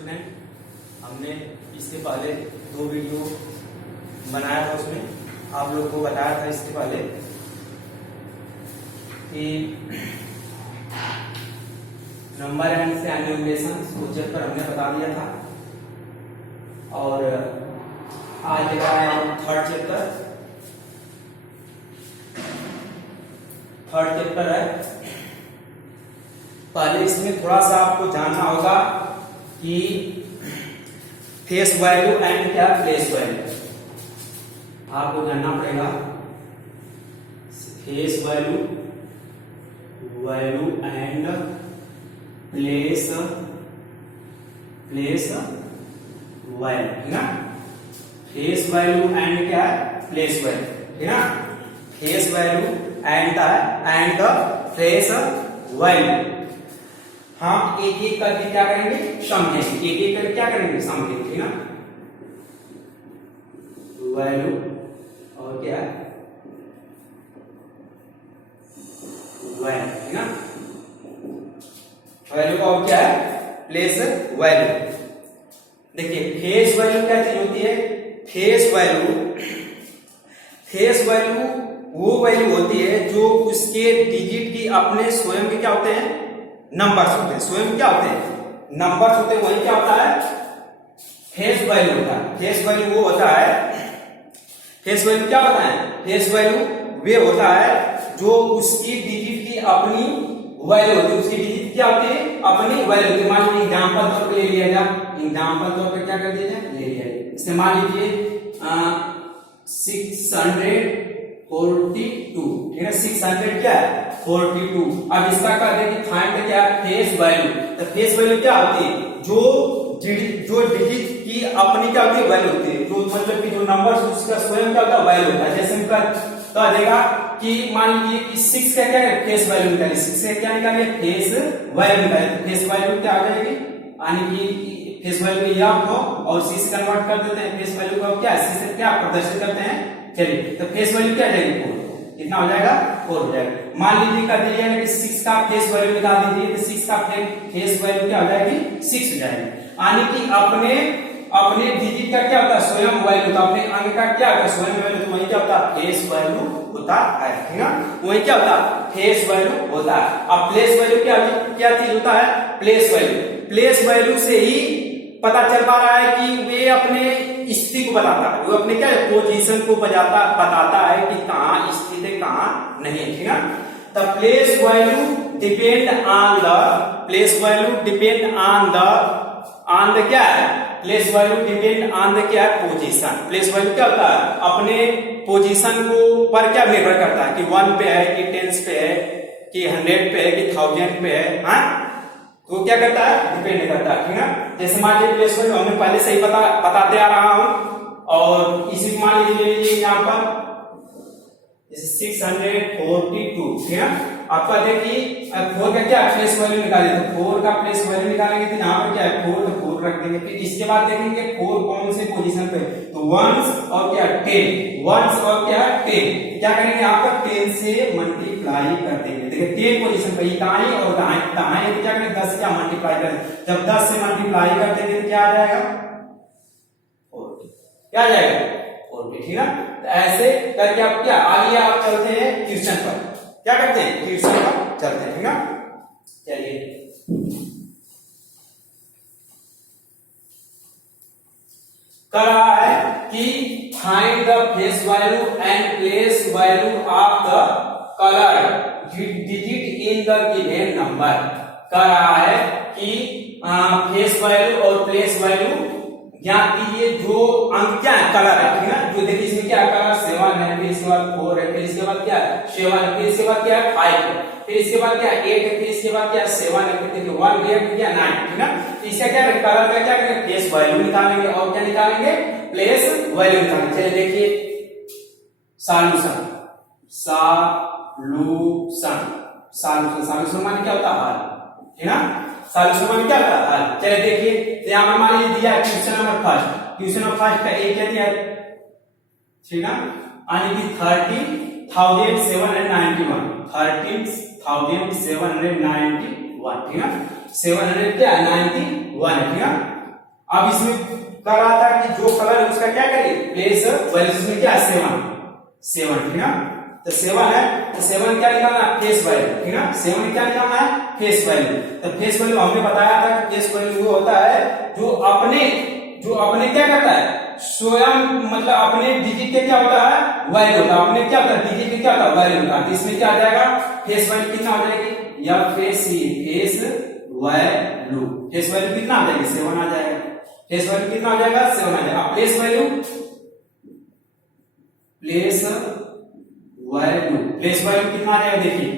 Student, हमने इससे पहले 2 वीडियो बनाया था। उसमें आप लोग को बताया था इससे पहले कि नंबर एंड से एन्यूमरेशन को चैप्टर हमने बता दिया था। और आज देखा है हम थर्ड चैप्टर है। पहले इसमें थोड़ा सा आपको जानना होगा कि फेस वैल्यू एंड क्या प्लेस वैल्यू आपको जानना पड़ेगा। Face value and place value, है ना। फेस वैल्यू एंड क्या है प्लेस वैल्यू, है ना। Face value and the place value हम एक एक करके क्या करेंगे, समझेंगे। एक एक करके क्या करेंगे, समझेंगे, है ना। वैल्यू और क्या है वैल्यू, है ना। वैल्यू का और क्या है प्लेस वैल्यू। देखिए फेस वैल्यू क्या चीज होती है। फेस वैल्यू वो वैल्यू होती है जो उसके डिजिट की अपने स्वयं के क्या होते हैं, नंबर्स होते हैं। स्वयं क्या होते हैं, नंबर्स होते हैं। वही क्या होता है, फेस वैल्यू होता है। फेस वैल्यू वो होता है, फेस वैल्यू क्या होता है, फेस वैल्यू वे होता है जो उसकी डिजिट की अपनी वैल्यू होती है। उसकी डिजिट क्या होती है, अपनी वैल्यू होती है। मान लीजिए एग्जाम्पल तौर पर ले लिया जाए, एग्जाम्पल तौर पर क्या कर दिया जाए, ले लिया जाए। इसे मान लीजिए 642, ठीक है। 600 क्या है 42। अब इसका कर दें कि फाइंड क्या है फेस वैल्यू। तो फेस वैल्यू क्या होती है, जो डिजिट की अपनी क्या होती है वैल्यू होती है। जो मतलब कि जो नंबर उसका स्वयं क्या होता है वैल्यू होता है। जैसे हम तो आ जाएगा कि मान लीजिए कि 6 का क्या है फेस वैल्यू निकालिए। 6 से क्या निकालिए फेस वैल्यू निकालिए। फेस वैल्यू क्या आ जाएगी, यानी कि फेस वैल्यू यह हो और सी से कन्वर्ट कर देते हैं। फेस वैल्यू को क्या सी से क्या प्रदर्शित करते हैं। चलिए तो फेस वैल्यू क्या जाएगी 4, कितना हो जाएगा 4 हो जाएगा। मान लीजिए कर दीजिए कि 6 का फेस वैल्यू निकाल दीजिए तो 6 का फेस वैल्यू क्या हो जाएगी 6 हो जाएगी। यानी कि अपने डिजिट का क्या होता है स्वयं वैल्यू होता है। अपने अंक का क्या होता है स्वयं वैल्यू, तो वही क्या होता है फेस वैल्यू होता है, ठीक है। वही क्या होता है फेस वैल्यू होता है। अब प्लेस वैल्यू क्या चीज होता है, प्लेस वैल्यू। प्लेस वैल्यू से ही पता चल पा रहा है कि वे अपने स्थिति को बताता है, वो अपने क्या पोजीशन को बताता है कि कहाँ स्थित है कहाँ नहीं है, ठीक है। The place value depend on the क्या है, place value depend on the क्या है पोजीशन। प्लेस वैल्यू क्या होता है, अपने पोजीशन को पर क्या निर्भर करता है कि 1 पे है कि 10 पे है कि 100 पे है कि 1000 पे है, हाँ। तो क्या करता है डिपेंड करता है, ठीक है। जैसे मान लीजिए प्लेस वैल्यू हमने पहले से ही बताते आ रहा हूं। और इसी मान लीजिए यहाँ पर 642, ठीक है। आपका देखिए 4 का क्या प्लेस वैल्यू निकाले तो 4 का प्लेस वैल्यू निकालेंगे तो यहाँ पर क्या है 4 तो 4 रख देंगे। फिर इसके बाद देखेंगे 4 कौन से पोजीशन पे, तो 1 और क्या 10, 1 और क्या 10। क्या करेंगे आपका 10 से मल्टीप्लाई कर देंगे। देखिए 10 पोजीशन पे दाएं और दाएं तो क्या करेंगे 10 क्या मल्टीप्लाई कर, जब 10 से मल्टीप्लाई कर देंगे तो क्या आ जाएगा 4, क्या आ जाएगा 4, ठीक है। तो ऐसे करके आप क्या आगे आप चलते हैं ट्यूशन पर, क्या करते हैं ट्यूशन पर चलते हैं, ठीक है। चलिए कह रहा है कि find the face value and place value of the colour digit in the given number. कह रहा है कि फेस वैल्यू और प्लेस वैल्यू ज्ञात कीजिए जो अंक क्या है कलर है, ठीक है। जो देखिए इसमें क्या कलर 7 है, फिर इसके बाद 4 है, फिर इसके बाद क्या 7 है, फिर इसके बाद क्या 5 है, फिर इसके बाद क्या 8 है, फिर इसके बाद क्या 7 है, फिर देखिए 1 है, फिर क्या 9, ठीक है। तो इसका क्या कलर का क्या करेंगे प्लेस वैल्यू निकालेंगे और क्या निकालेंगे प्लेस वैल्यू निकालेंगे। चलिए देखिए सॉल्यूशन माने क्या होता है, ठीक है। सॉल्यूशन में क्या होता है, चलिए देखिए तो यहाँ पर मान लीजिए दिया है क्वेश्चन नंबर फर्स्ट का एक क्या दिया है, ठीक है। यानी कि 13,791 13,791, ठीक है। 700 क्या 91, ठीक है। अब इसमें कह रहा था कि जो कलर है उसका क्या करें, प्लेस वैल्यू, इसमें क्या है 7 ठीक ना, तो 7 है, तो 7 क्या निकालना है, फेस वैल्यू ठीक ना, 7 क्या निकालना है, फेस वैल्यू। तो फेस वैल्यू हमने बताया था कि फेस वैल्यू वो होता है जो अपने क्या करता है, स्वयं मतलब अपने डिजिट के क्या होता है, वैल्यू होता है, अपने क्या होता है, डिजिट के क्या होता है, वैल्यू होता है। तो इसमें क्या आ जाएगा, फेस वैल्यू कितना हो जाएगी, या फेस वैल्यू, फेस वैल्यू कितना आ जाएगा, 7 आ जाएगा, फेस वैल्यू कितना हो जाएगा, 7 आ जाएगा। प्लेस वैल्यू कितना आ जाएगा, देखिए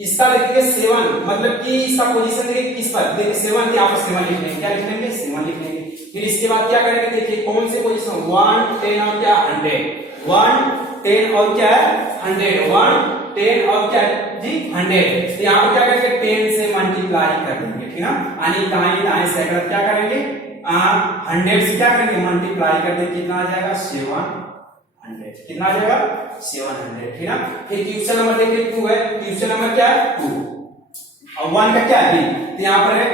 इसका देखिए 7 मतलब कि इसका पोजीशन देखिए किस पर, देखिए 7 के आपस 7 लिख लेंगे, क्या लिख लेंगे, 7 लिख लेंगे। फिर इसके बाद क्या करेंगे, देखिए कौन से पोजीशन, 1 10 और क्या 100, 1 10 और क्या है 100, 1 10 और क्या जी 100। तो यहाँ पर क्या करेंगे, 10 से मल्टीप्लाई कर देंगे ठीक ना, यानी दाएं सेकंड क्या करेंगे, 100 से क्या करेंगे मल्टीप्लाई कर देंगे, कितना आ जाएगा 700, कितना आ जाएगा 700 ठीक ना। फिर क्वेश्चन नंबर देखिए 2 है, क्वेश्चन नंबर क्या है 2 और 1 का क्या है बी, तो यहाँ पर है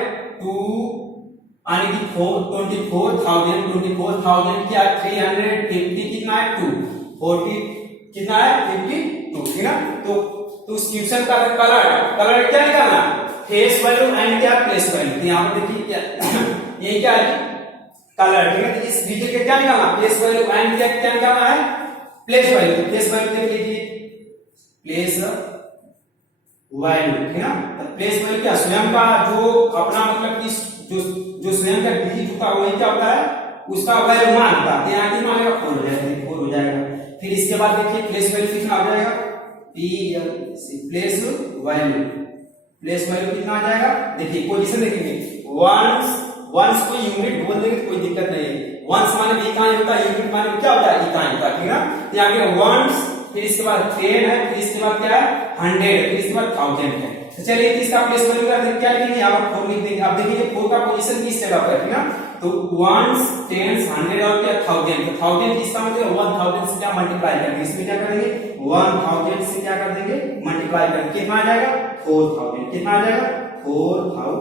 2 यानी कि 24,000 क्या 350 कितना है 2 40 कितना है 52 ठीक ना। तो उस क्वेश्चन का कलर क्या निकालना, फेस वैल्यू एंड क्या प्लेस वैल्यू। तो यहाँ पर देखिए क्या ये क्या है कलर ठीक है, तो इस डिजिट के क्या निकालना, प्लेस वैल्यू एंड क्या निकालना है, प्लेस वैल्यू। प्लेस वैल्यू देख लीजिए, प्लेस वैल्यू ठीक ना, तो प्लेस वैल्यू क्या स्वयं का जो अपना मतलब कि जो स्वयं का डिजिट होता है वही क्या होता है, उसका वैल्यू मान होता है, यहाँ की मानेगा 4 हो जाएगा, 4 हो जाएगा। फिर इसके बाद देखिए प्लेस वैल्यू कितना आ जाएगा, प्लेस वैल्यू कितना आ जाएगा, देखिए पोजीशन देखेंगे, वंस को यूनिट बोल देंगे कोई दिक्कत नहीं है, वंस माने इकाई होता है, यूनिट माने क्या होता है, इकाई होता है ठीक ना। तो यहाँ पे वंस, फिर इसके बाद 10 है, फिर इसके बाद क्या है 100, फिर इसके बाद 1000 है। तो चलिए इसका प्लेस वैल्यू क्या लिखेंगे, यहाँ पर 4 लिख देंगे। अब देखिए 4 का पोजीशन किस जगह पर है ठीक ना, तो वंस 10 100 और क्या 1000, तो 1000 किसका मतलब 1000 से क्या मल्टीप्लाई करेंगे, इसमें क्या करेंगे 1000 से क्या कर देंगे मल्टीप्लाई करेंगे, कितना आ जाएगा 4000, कितना आ जाएगा 4000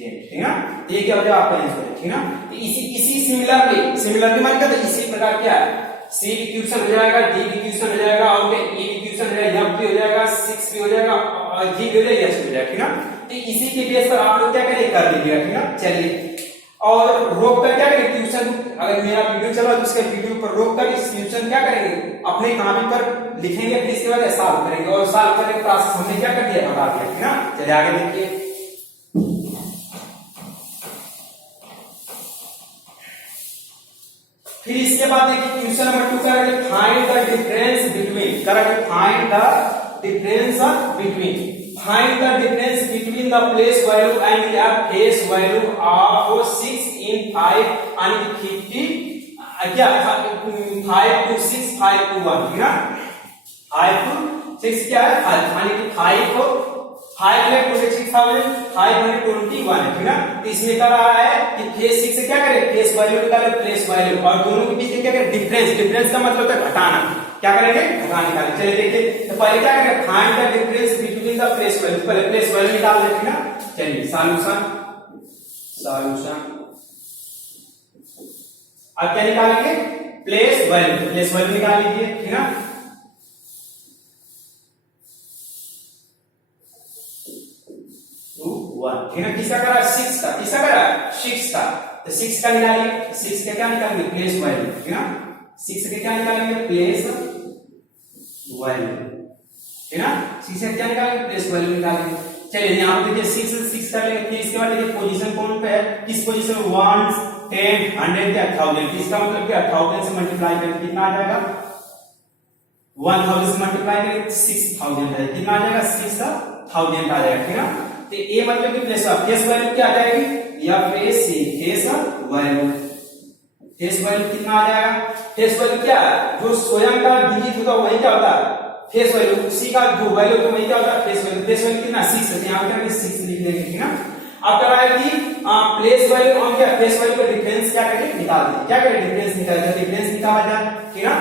ठीक ना। ये क्या हो जाएगा आपका आंसर ठीक ना। तो इसी सिमिलरली मान कर इसी प्रकार क्या है, सी भी क्वेश्चन हो जाएगा, डी भी क्वेश्चन हो जाएगा, और ई भी क्वेश्चन हो जाएगा, एफ भी हो जाएगा, 6 भी हो जाएगा, और जी भी हो जाएगा, एच भी हो जाएगा ठीक ना। तो इसी के बेस पर आप लोग क्या करेंगे कर लीजिएगा ठीक ना। चलिए और रोक कर क्या करेंगे ट्यूशन, अगर मेरा वीडियो चला तो उसके वीडियो पर रोक कर इस ट्यूशन क्या करेंगे अपने कॉपी पर लिखेंगे, फिर इसके बाद सॉल्व करेंगे, और सॉल्व करने का प्रोसेस हमने क्या कर दिया बता दिया ठीक ना। चलिए आगे देखिए, फिर इसके बाद देखिए क्वेश्चन नंबर 2 करेंगे, फाइंड द डिफरेंस बिटवीन, करेंगे find the difference between the place value and the face value of 6 in 5 and 50 क्या 5 to 6 5 to 1 ठीक ना, 5 to 6 क्या है 5 यानी कि 5 को 5,26,521 है ठीक ना। तो इसमें क्या रहा है कि फेस 6 से क्या करें फेस वैल्यू निकाले प्लेस वैल्यू, और दोनों के बीच क्या करें डिफरेंस का मतलब होता है घटाना, क्या करेंगे घटा निकालेंगे। चलिए देखिए, तो पहले क्या करेंगे find the difference between the place value, पहले प्लेस वैल्यू निकाल लेते हैं ना। चलिए सॉल्यूशन अब क्या निकालेंगे प्लेस वैल्यू निकाल लीजिए ठीक ना। ठीक है, किसका करा 6 का, किसका करा 6 का, तो 6 का निकालिए, 6 का क्या निकालेंगे प्लेस वैल्यू ठीक ना, 6 के क्या निकालेंगे प्लेस वैल्यू ठीक ना, 6 से क्या निकालेंगे प्लेस वैल्यू निकालेंगे। चलिए यहाँ पे देखिए 6 कर लेंगे, फिर इसके बाद देखिए पोजीशन कौन पे है, किस पोजीशन में 1 10 100 क्या 1000, इसका मतलब क्या 1000 से मल्टीप्लाई करें कितना आ जाएगा 1000 से मल्टीप्लाई करें 6000 है, कितना आ जाएगा 6000 आ जाएगा ठीक ना। तो ये मतलब कि फेस वैल्यू क्या आ जाएगी या फेस वैल्यू कितना आ जाएगा, फेस वैल्यू क्या है जो स्वयं का डिजिट होता है वही क्या होता है फेस वैल्यू, उसी का जो वैल्यू होता है वही क्या होता है फेस वैल्यू कितना 6 है, यहाँ पे 6 लिख देंगे ठीक ना। अब क्या है कि प्लेस वैल्यू और क्या फेस वैल्यू का डिफरेंस क्या करेंगे निकाल देंगे, क्या करें डिफरेंस निकाला जाए, डिफरेंस निकाला जाए ठीक ना,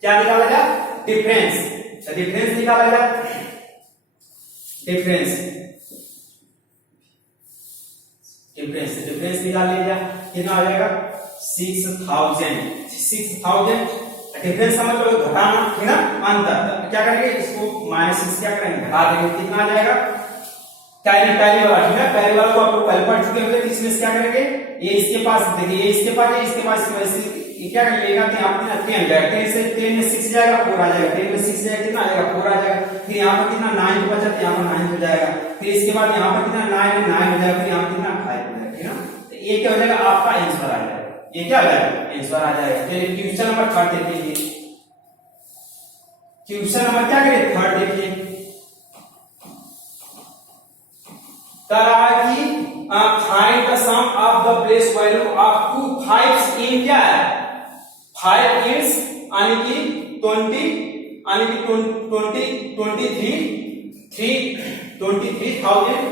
क्या निकाला जाए डिफरेंस निकाला जाए, डिफरेंस निकाल लिया, कितना आ जाएगा 6000 डिफरेंस समझ लो, घटाना है ना, अंतर। तो क्या करेंगे, इसको -6 क्या करेंगे, घटा देंगे, कितना आ जाएगा, पहले वाला ठीक है, पहले वाला को आप लोग पहले पढ़ चुके होंगे। तो इसमें क्या करेंगे, ये इसके पास देखिए, ये इसके पास है, इसके पास वैसे ये क्या कर लेगा, तो यहाँ पे 3 आ जाएगा, 10 से 10 में 6 जाएगा, 4 आ जाएगा, 10 में 6 जाएगा, कितना आ जाएगा, 4 आ जाएगा। फिर यहाँ पर कितना 9 तो बचा, यहाँ पर 9 हो जाएगा। फिर इसके बाद यहाँ पर कितना 9 हो जाएगा, फिर यहाँ कितना 5 हो जाएगा, ठीक है। तो ये क्या हो जाएगा, आपका आंसर आ जाएगा, ये क्या आ जाएगा, आंसर आ जाएगा। चलिए क्वेश्चन नंबर 3 देखिए, क्वेश्चन नंबर क्या करें 3 देखिए, कि find the sum of the place value of 2 5s in क्या है, 5 इज यानी कि 20 यानी कि 23,000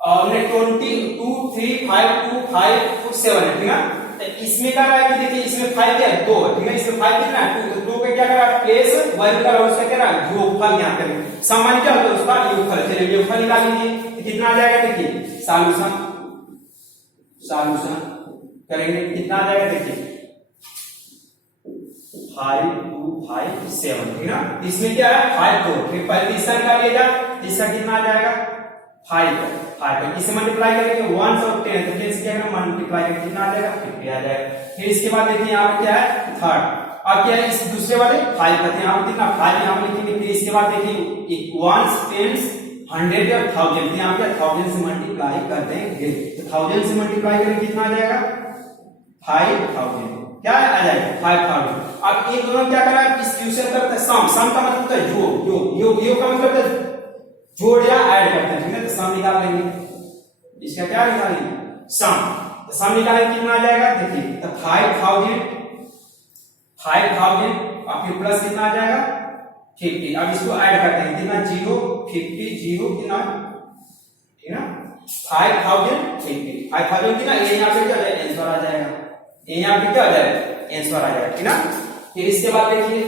और 22,3,5,2,5,7 है, ठीक है। तो इसमें क्या रहा है कि देखिए, इसमें 5 क्या है, 2 है, ठीक है, इसमें 5 कितना है, 2, तो 2 का क्या करा, प्लेस वैल्यू का उसका क्या रहा, योगफल यहाँ पे सामान्य क्या होता है उसका योगफल। चलिए योगफल निकाल लीजिए, तो कितना आ जाएगा, देखिए सॉल्यूशन करेंगे, कितना आ जाएगा, देखिए 5 2 5 7, ठीक है। इसमें क्या है 5 2, फिर पहले तीसरा निकालिएगा, तीसरा कितना आ जाएगा 5 इसे मल्टीप्लाई करेंगे 1 और 10, तो 10 से क्या मल्टीप्लाई करेंगे, कितना आ जाएगा 50 आ जाएगा। फिर इसके बाद देखिए यहाँ पे क्या है थर्ड, अब क्या है इस दूसरे वाले 5 करते हैं, यहाँ पे कितना 5 यहाँ पे लिखेंगे। फिर इसके बाद देखिए 1 10 100 और 1000, यहाँ पे 1000 से मल्टीप्लाई कर देंगे, तो 1000 से मल्टीप्लाई करेंगे, कितना आ जाएगा 5000, क्या आ जाएगा 5000। अब इन दोनों क्या करा, इस क्वेश्चन करते हैं सम का मतलब होता है योग का मतलब है जोड़ या ऐड करते हैं, ठीक है। तो सम निकाल लेंगे, इसका क्या निकालेंगे सम, तो सम निकालेंगे, कितना आ जाएगा, देखिए तो 5000 और फिर प्लस कितना आ जाएगा 50। अब इसको ऐड करते हैं, कितना 0 50 0 कितना, ठीक है 5000 कितना, ये यहाँ पे क्या आंसर आ जाएगा, ये यहाँ पे क्या आ जाएगा आंसर आ जाएगा, ठीक है। फिर इसके बाद देखिए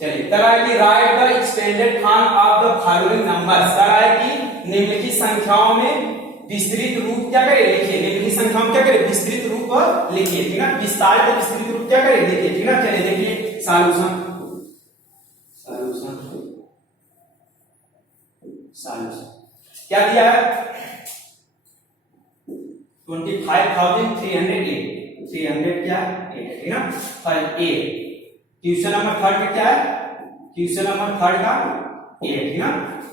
चलिए तरह की right the extended form of the following numbers, तरह की निम्नलिखित संख्याओं में विस्तृत रूप क्या करें लिखिए, निम्नलिखित संख्याओं में क्या करें विस्तृत रूप लिखिए, ठीक है। विस्तारित विस्तृत रूप क्या करें लिखिए, ठीक है। चलिए देखिए सॉल्यूशन क्या दिया है 25,308 क्या 8 है, ठीक है। फर्स्ट ए क्वेश्चन नंबर 3 का क्या है, क्वेश्चन नंबर 3 का ए, ठीक है।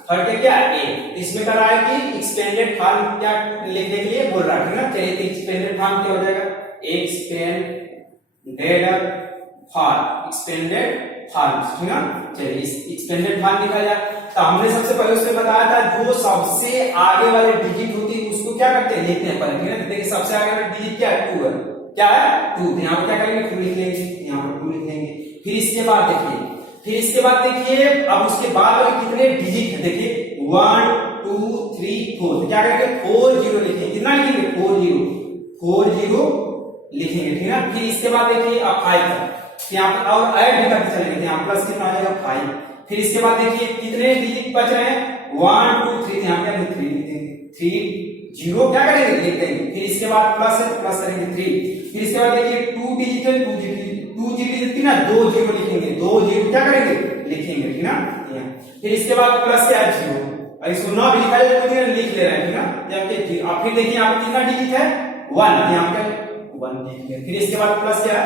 3 का क्या ए, इसमें कर रहा है कि एक्सपेंडेड फॉर्म क्या लिखने के लिए बोल रहा है, ठीक है। चलिए एक्सपेंडेड फॉर्म क्या हो जाएगा, एक्सपेंडेड फॉर्म, ठीक है। चलिए एक्सपेंडेड फॉर्म निकाल जाए, तो हमने सबसे पहले उसमें बताया था जो सबसे आगे वाले डिजिट होती है उसको क्या करते हैं लिखते हैं पहले, ठीक है। देखिए सबसे आगे वाला डिजिट क्या है 2 है, क्या है 2, यहाँ पर क्या करेंगे 2 लिख लेंगे, यहाँ पर 2 लिख लेंगे। फिर इसके बाद देखिए अब उसके बाद वाले कितने डिजिट है, देखिए 1 2 3 4, तो क्या करेंगे 40 लिखेंगे, कितना लिखेंगे 40 लिखेंगे, ठीक है। फिर इसके बाद देखिए अब 5 यहाँ पर और ऐड भी करते चलेंगे, यहाँ प्लस कितना आ जाएगा 5। फिर इसके बाद देखिए कितने डिजिट बच रहे हैं 1 2 3, यहाँ पे 3 लिखेंगे, 3 0 क्या करेंगे लिख देंगे। फिर इसके बाद प्लस है, प्लस करेंगे 3। फिर इसके बाद देखिए 2 डिजिट है, 2 डिजिट ना 2 0 लिखेंगे, 2 0 क्या करेंगे लिखेंगे, ठीक है। फिर इसके बाद प्लस क्या है 0, और इसको ना भी लिखा जाए तो लिख ले रहे हैं, ठीक है। अब फिर देखिए यहाँ पे कितना डिजिट है 1, यहाँ पे 1 लिख लिया। फिर इसके बाद प्लस क्या है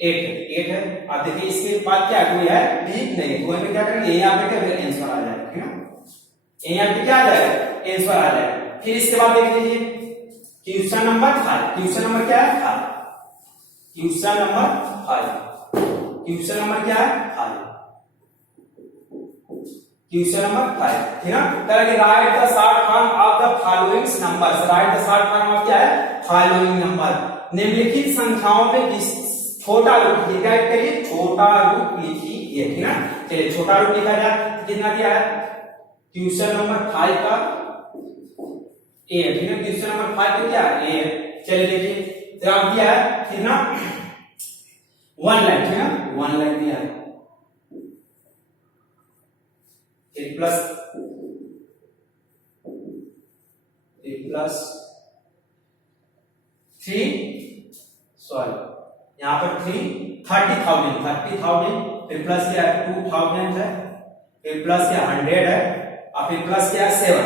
8 है। अब देखिए इसके बाद क्या कोई है डिजिट नहीं, तो में क्या करेंगे यहाँ पे क्या आंसर आ जाएगा, ठीक है। यहाँ पे क्या आ जाएगा आंसर आ जाएगा। फिर इसके बाद देख लीजिए क्वेश्चन नंबर 5, क्वेश्चन नंबर क्या है 5, क्वेश्चन नंबर क्या है 5, क्वेश्चन नंबर 5, ठीक है। तरह के right the short form of the following numbers, right the short form of क्या है फॉलोइंग नंबर, निम्नलिखित संख्याओं में छोटा रूप लिखा है, करिए छोटा रूप लिखिए, ठीक है। चलिए छोटा रूप लिखा जाए, कितना क्या है क्वेश्चन नंबर 5 का ए, ठीक है। क्वेश्चन नंबर 5 का क्या ए है। चलिए देखिए जवाब क्या है कितना 1 लाख, ठीक है 1 लाख दिया है। फिर प्लस प्लस 3 सॉरी यहाँ पर 30,000 फिर प्लस क्या है 2000 है, फिर प्लस क्या 100 है, और फिर प्लस क्या 7,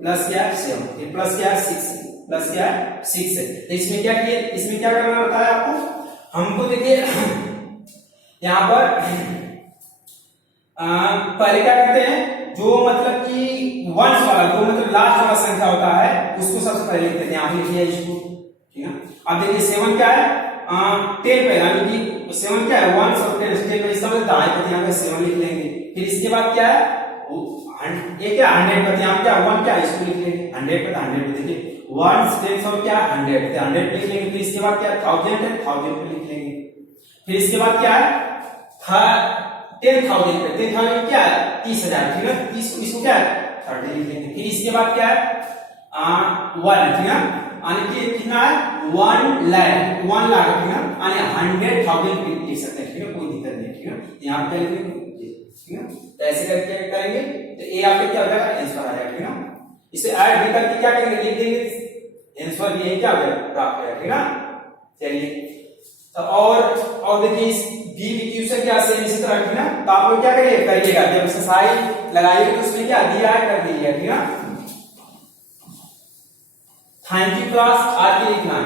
प्लस क्या 7, फिर प्लस क्या 6, प्लस क्या 6 है। तो इसमें क्या किए, इसमें क्या करना होता है आपको, हमको देखिए यहाँ पर पहले क्या करते हैं, जो मतलब कि वंस वाला, जो मतलब लास्ट वाला संख्या होता है उसको सबसे पहले लिखते हैं। यहाँ पे लिखिए इसको, ठीक है। अब देखिए 7 क्या है 10 पे, यानी कि 7 क्या है 1 और 10 पे, इसका मतलब दाएं पति यहाँ पे 7 लिख लेंगे। फिर इसके बाद क्या है ये क्या 100 पे, यहाँ क्या 1 क्या इसको लिख लेंगे 100 पे, 100 पे देखिए 1 10 और क्या 100 पे 100 पे लिख लेंगे। फिर इसके बाद क्या 1000 है 1000 पे लिख लेंगे। फिर इसके बाद क्या है 10,000 पे, 10,000 क्या है 30,000, ठीक है। 30 इसको क्या है 30 लिख लेंगे। फिर इसके बाद क्या है 1, ठीक है, यानी कि कितना है 1 लाख, ठीक है, यानी 100,000 लिख सकते हैं, ठीक है, कोई दिक्कत नहीं, ठीक है। यहाँ पे लिख लेंगे, ठीक है। तो ऐसे करके करेंगे तो ए आपका क्या हो जाएगा आंसर आ जाएगा, ठीक है। इसे ऐड भी करके क्या करेंगे लिख देंगे, आंसर ये क्या हो जाएगा प्राप्त हो जाएगा, ठीक है। चलिए तो और देखिए इस बी क्यू से क्या सेम इसी तरह, ठीक है। तो आप लोग क्या करिएगा जब एक्सरसाइज लगाइए तो उसमें क्या दिया है कर दीजिएगा, ठीक है। थैंक यू क्लास, आज के लिए इतना।